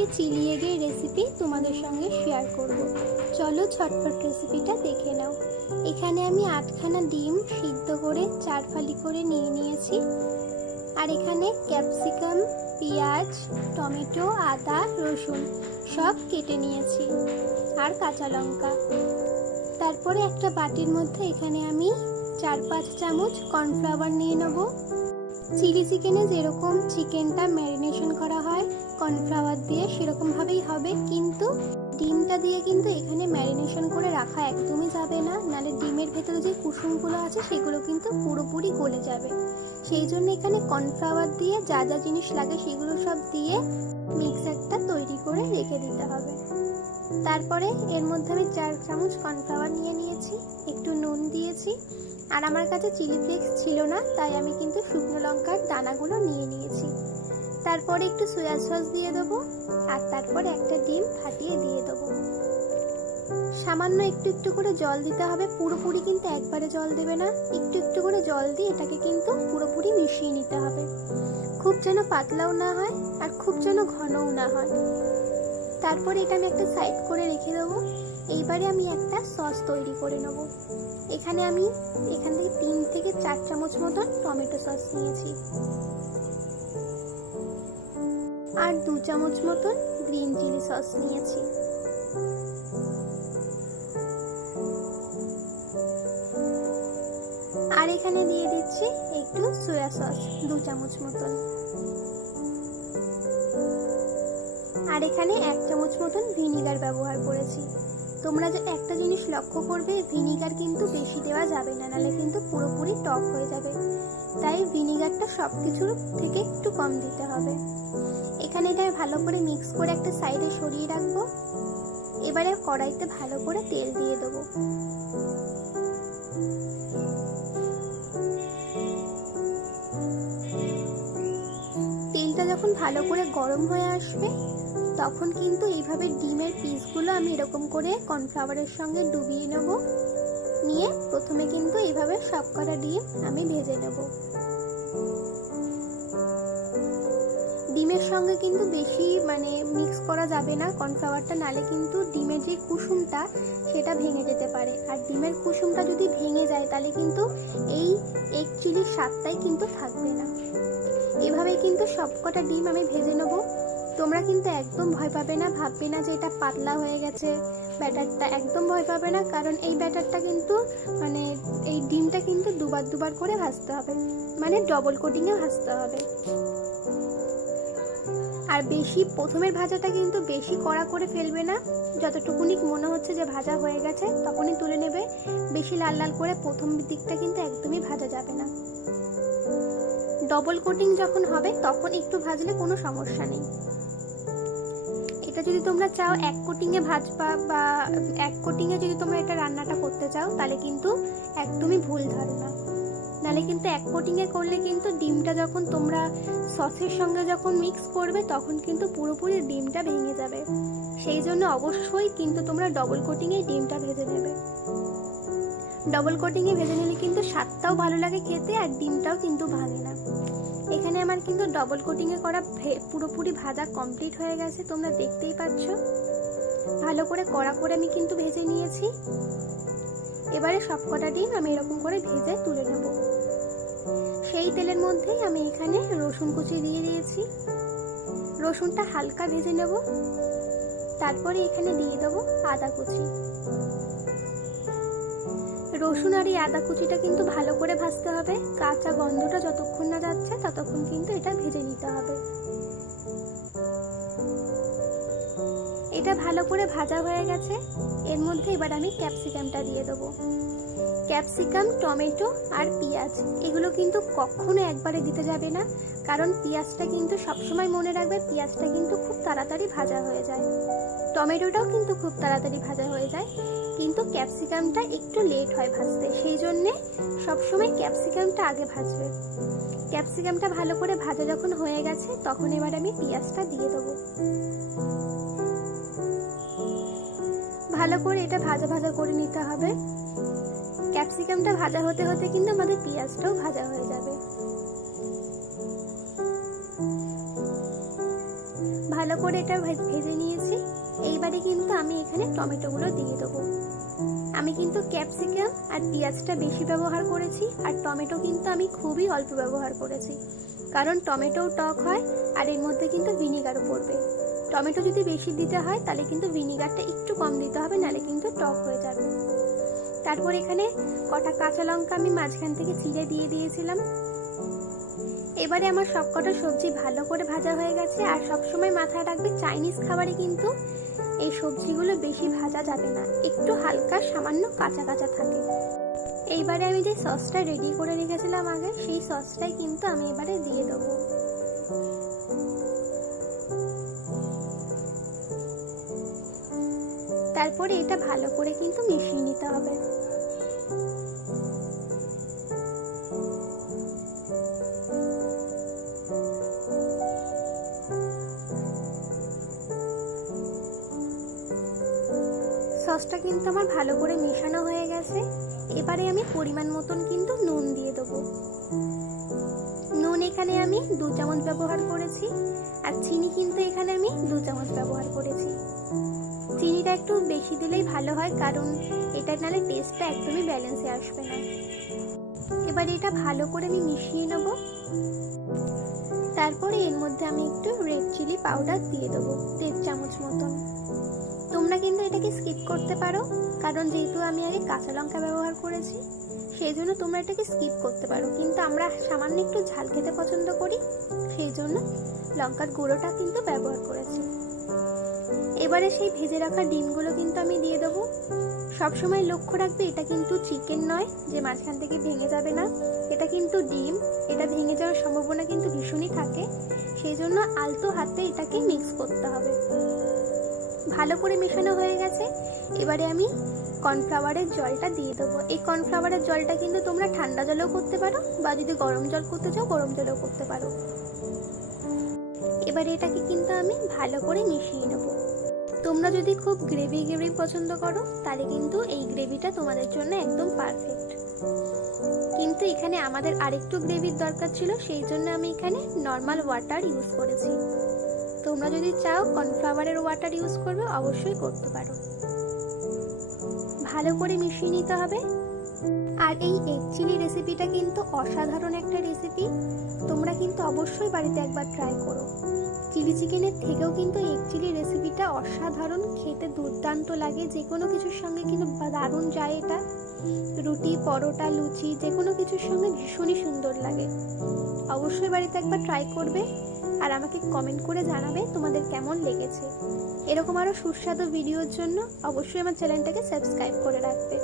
আজকে chilli এগের recipe তোমাদের সঙ্গে শেয়ার করব। চলো ঝটপট রেসিপিটা দেখে নাও। এখানে আমি 8খানা ডিম সিদ্ধ করে 4 ফালি করে নিয়েছি। আর এখানে ক্যাপসিকাম, পেঁয়াজ, টমেটো, আদা, রসুন সব কেটে নিয়েছি, আর কাঁচা লঙ্কা। তারপরে একটা বাটির মধ্যে এখানে আমি 4-5 চামচ কর্নফ্লাওয়ার নিয়ে নেব। চিলি চিকেনে যেরকম চিকেনটা ম্যারিনেশন করা হয় কর্নফ্লাওয়ার দিয়ে, সেরকমভাবেই হবে, কিন্তু ডিমটা দিয়ে কিন্তু এখানে ম্যারিনেশন করে রাখা একদমই যাবে না, নাহলে ডিমের ভেতরে যে কুসুমগুলো আছে সেগুলো কিন্তু পুরোপুরি গলে যাবে। সেই জন্য এখানে কর্নফ্লাওয়ার দিয়ে যা যা জিনিস লাগে সেগুলো সব দিয়ে মিক্সারটা তৈরি করে রেখে দিতে হবে। তারপরে এর মধ্যে আমি 4 চামচ কর্নফ্লাওয়ার নিয়ে নিয়েছি, একটু নুন দিয়েছি, আর আমার কাছে চিলি ফ্লেক্স ছিল না, তাই আমি কিন্তু শুকনো লঙ্কার দানাগুলো নিয়ে নিয়েছি। তারপরে একটু সয়া সস দিয়ে দেবো, আর তারপরে একটা ডিম ফাটিয়ে দিয়ে দেবো। সামান্য একটু একটু করে জল দিতে হবে, পুরোপুরি কিন্তু একবারে জল দেবে না, একটু একটু করে জল দিয়ে এটাকে কিন্তু পুরোপুরি মিশিয়ে নিতে হবে। খুব যেন পাতলাও না হয় আর খুব যেন ঘনও না হয়। তারপরে এটা আমি একটা সাইড করে রেখে দেবো। এইবারে আমি একটা সস তৈরি করে নেব। এখানে আমি এখান থেকে 3 থেকে 4 চামচ মতন টমেটো সস নিয়েছি, আর 2 চামচ মতন গ্রিন চিলি সস নিয়েছি। আর এখানে দিয়ে দিচ্ছি একটু সয়া সস 2 চামচ মতন, আর এখানে 1 চামচ মতন ভিনিগার ব্যবহার করেছি। তোমরা যে একটা জিনিস লক্ষ্য করবে, ভিনিগার কিন্তু বেশি দেওয়া যাবে না, নাহলে কিন্তু পুরোপুরি টক হয়ে যাবে, তাই ভিনিগারটা সব কিছুর থেকে একটু কম দিতে হবে। এখানে এটা ভালো করে মিক্স করে একটা সাইডে সরিয়ে রাখবো। এবারে কড়াইতে ভালো করে তেল দিয়ে দেবো। তেলটা যখন ভালো করে গরম হয়ে আসবে, তখন কিন্তু এইভাবে ডিমের পিসগুলো আমি এরকম করে কর্নফ্লাওয়ারের সঙ্গে ডুবিয়ে নেব। নিয়ে প্রথমে কিন্তু এইভাবে সবকটা ডিম আমি ভেজে নেব। ডিমের সঙ্গে কিন্তু বেশি মিক্স করা যাবে না কর্নফ্লাওয়ারটা, নালে কিন্তু ডিমের যে কুসুমটা সেটা ভেঙে যেতে পারে, আর ডিমের কুসুমটা যদি ভেঙে যায় তাহলে কিন্তু এই এগ চিলির স্বাদটাই কিন্তু থাকবে না। এভাবে কিন্তু সবকটা ডিম আমি ভেজে নেব। তোমরা কিন্তু একদম ভয় পাবে না, ভাববে না যে এটা পাতলা হয়ে গেছে ব্যাটারটা, একদম ভয় পাবে না, কারণ এই ব্যাটারটা কিন্তু এই ডিমটা কিন্তু দুবার করে ভাজতে হবে, ডবল কোটিংয়ে ভাজতে হবে। আর বেশি প্রথমের ভাজাটা কিন্তু বেশি কড়া করে ফেলবে না, যতটুকুনি মনে হচ্ছে যে ভাজা হয়ে গেছে তখনই তুলে নেবে। বেশি লাল লাল করে প্রথম দিকটা কিন্তু একদমই ভাজা যাবে না। ডবল কোটিং যখন হবে তখন একটু ভাজলে কোনো সমস্যা নেই। এটা যদি তোমরা চাও 1 কোটিংয়ে ভাজবা, বা 1 কোটিংয়ে যদি তোমরা এটা রান্নাটা করতে চাও, তাহলে কিন্তু একদমই ভুল ধারণা। নাহলে কিন্তু 1 কোটিংয়ে করলে কিন্তু ডিমটা যখন তোমরা সসের সঙ্গে যখন মিক্স করবে তখন কিন্তু পুরোপুরি ডিমটা ভেঙে যাবে। সেই জন্য অবশ্যই কিন্তু তোমরা ডবল কোটিংয়ে ডিমটা ভেজে নেবে। ডবল কোটিংয়ে ভেজে নিলে কিন্তু স্বাদটাও ভালো লাগে খেতে, আর ডিমটাও কিন্তু ভাঙে না। এখানে আমার কিন্তু ডবল কোটিংয়ে করা পুরোপুরি ভাজা কমপ্লিট হয়ে গেছে, তোমরা দেখতেই পাচ্ছ। ভালো করে কড়া করে আমি কিন্তু ভেজে নিয়েছি। এবারে সবকটা ডিম আমি এরকম করে ভেজে তুলে নেব। সেই তেলের মধ্যেই আমি এখানে রসুন কুচি দিয়ে দিয়েছি, রসুনটা হালকা ভেজে নেব। তারপরে এখানে দিয়ে দেবো আদা কুচি। রসুন আর এই আদা কুচিটা কিন্তু ভালো করে ভাজতে হবে, কাঁচা গন্ধটা যতক্ষণ না যাচ্ছে ততক্ষণ কিন্তু এটা ভেজে নিতে হবে। এটা ভালো করে ভাজা হয়ে গেছে। এর মধ্যে এবার আমি ক্যাপসিকামটা দিয়ে দেবো। ক্যাপসিকাম, টমেটো আর পেঁয়াজ এগুলো কিন্তু কখনো একবারে দিতে যাবে না, কারণ পেঁয়াজটা কিন্তু সবসময় মনে রাখবে, পেঁয়াজটা কিন্তু খুব তাড়াতাড়ি ভাজা হয়ে যায়। টমেটোটাও কিন্তু খুব তাড়াতাড়ি ভাজা হয়ে যায়, কিন্তু ক্যাপসিকামটা একটু লেট হয় ভাজতে, সেই জন্যে সবসময় ক্যাপসিকামটা আগে ভাজবে। ক্যাপসিকামটা ভালো করে ভাজা যখন হয়ে গেছে তখন এবার আমি পেঁয়াজটা দিয়ে দেবো। ভালো করে এটা ভাজা ভাজা করে নিতে হবে। ক্যাপসিকামটা ভাজা হতে হতে কিন্তু আমাদের পেঁয়াজটাও ভাজা হয়ে যাবে। ভালো করে এটা ভেজে নিয়েছি। এইবারে কিন্তু আমি এখানে টমেটোগুলো দিয়ে দেবো। আমি কিন্তু ক্যাপসিকাম আর পেঁয়াজটা বেশি ব্যবহার করেছি, আর টমেটো কিন্তু আমি খুবই অল্প ব্যবহার করেছি, কারণ টমেটোও টক হয় আর এর মধ্যে কিন্তু ভিনিগারও পড়বে। টমেটো যদি বেশি দিতে হয় তাহলে কিন্তু ভিনিগারটা একটু কম দিতে হবে, নাহলে কিন্তু টক হয়ে যাবে। তারপর এখানে কটা কাঁচা লঙ্কা আমি মাঝখান থেকে চিড়ে দিয়ে দিয়েছিলাম। এবারে আমার সবকটা সবজি ভালো করে ভাজা হয়ে গেছে। আর সবসময় মাথায় রাখবে, চাইনিজ খাবারে কিন্তু এই সবজিগুলো বেশি ভাজা যাবে না, একটু হালকা সামান্য কাঁচা কাঁচা থাকে। এইবারে আমি যে সসটা রেডি করে রেখেছিলাম আগে, সেই সসটাই কিন্তু আমি এবারে দিয়ে দেবো। তারপরে এটা ভালো করে কিন্তু মিশিয়ে নিতে হবে। সসটা কিন্তু আমার ভালো করে মেশানো হয়ে গেছে। এবারে আমি পরিমাণ মতন কিন্তু নুন দিয়ে দেবো। নুন এখানে আমি 2 চামচ ব্যবহার করেছি, আর চিনি কিন্তু এখানে আমি 2 চামচ ব্যবহার করেছি। চিনিটা একটু বেশি দিলেই ভালো হয়, কারণ এটা নাহলে টেস্টটা একদমই ব্যালেন্সে আসবে না। এবার এটা ভালো করে আমি মিশিয়ে নেব। তারপরে এর মধ্যে আমি একটু রেড চিলি পাউডার দিয়ে দেবো, 1.5 চামচ মতন। তোমরা কিন্তু এটাকে স্কিপ করতে পারো, কারণ যেহেতু আমি আগে কাঁচা লঙ্কা ব্যবহার করেছি সেই জন্য তোমরা এটাকে স্কিপ করতে পারো, কিন্তু আমরা সামান্য একটু ঝাল খেতে পছন্দ করি, সেই জন্য লঙ্কার গুঁড়োটা কিন্তু ব্যবহার করেছি। এবারে সেই ভেজে রাখা ডিমগুলো কিন্তু আমি দিয়ে দেবো। সবসময় লক্ষ্য রাখবে, এটা কিন্তু চিকেন নয় যে মাঝখান থেকে ভেঙে যাবে না, এটা কিন্তু ডিম, এটা ভেঙে যাওয়ার সম্ভাবনা কিন্তু ভীষণই থাকে, সেই জন্য আলতো হাতে এটাকে মিক্স করতে হবে। ভালো করে মেশানো হয়ে গেছে। এবারে আমি কর্নফ্লাওয়ারের জলটা দিয়ে দেবো। এই কর্নফ্লাওয়ারের জলটা কিন্তু তোমরা ঠান্ডা জলেও করতে পারো, বা যদি গরম জল করতে চাও গরম জলেও করতে পারো। এবারে এটাকে কিন্তু আমি ভালো করে মিশিয়ে নেব। তোমরা যদি খুব গ্রেভি পছন্দ করো তাহলে কিন্তু এই গ্রেভিটা তোমাদের জন্য একদম পারফেক্ট, কিন্তু এখানে আমাদের আরেকটু গ্রেভির দরকার ছিল, সেই জন্য আমি এখানে নর্মাল ওয়াটার ইউজ করেছি। তোমরা যদি চাও কর্নফ্লাওয়ারের ওয়াটার ইউজ করবে, অবশ্যই করতে পারো। ভালো করে মিশিয়ে নিতে হবে। আর এই এগ চিলি রেসিপিটা কিন্তু অসাধারণ একটা রেসিপি, তোমরা কিন্তু অবশ্যই বাড়িতে একবার ট্রাই করো। চিলি চিকেনের থেকেও কিন্তু এগ চিলি রেসিপিটা অসাধারণ, খেতে দুর্দান্ত লাগে, যে কোনো কিছুর সঙ্গে কিন্তু দারুণ যায় এটা। রুটি, পরোটা, লুচি যে কোনো কিছুর সঙ্গে ভীষণই সুন্দর লাগে। অবশ্যই বাড়িতে একবার ট্রাই করবে আর আমাকে কমেন্ট করে জানাবে তোমাদের কেমন লেগেছে। এরকম আরও সুস্বাদু ভিডিওর জন্য অবশ্যই আমার চ্যানেলটাকে সাবস্ক্রাইব করে রাখবে।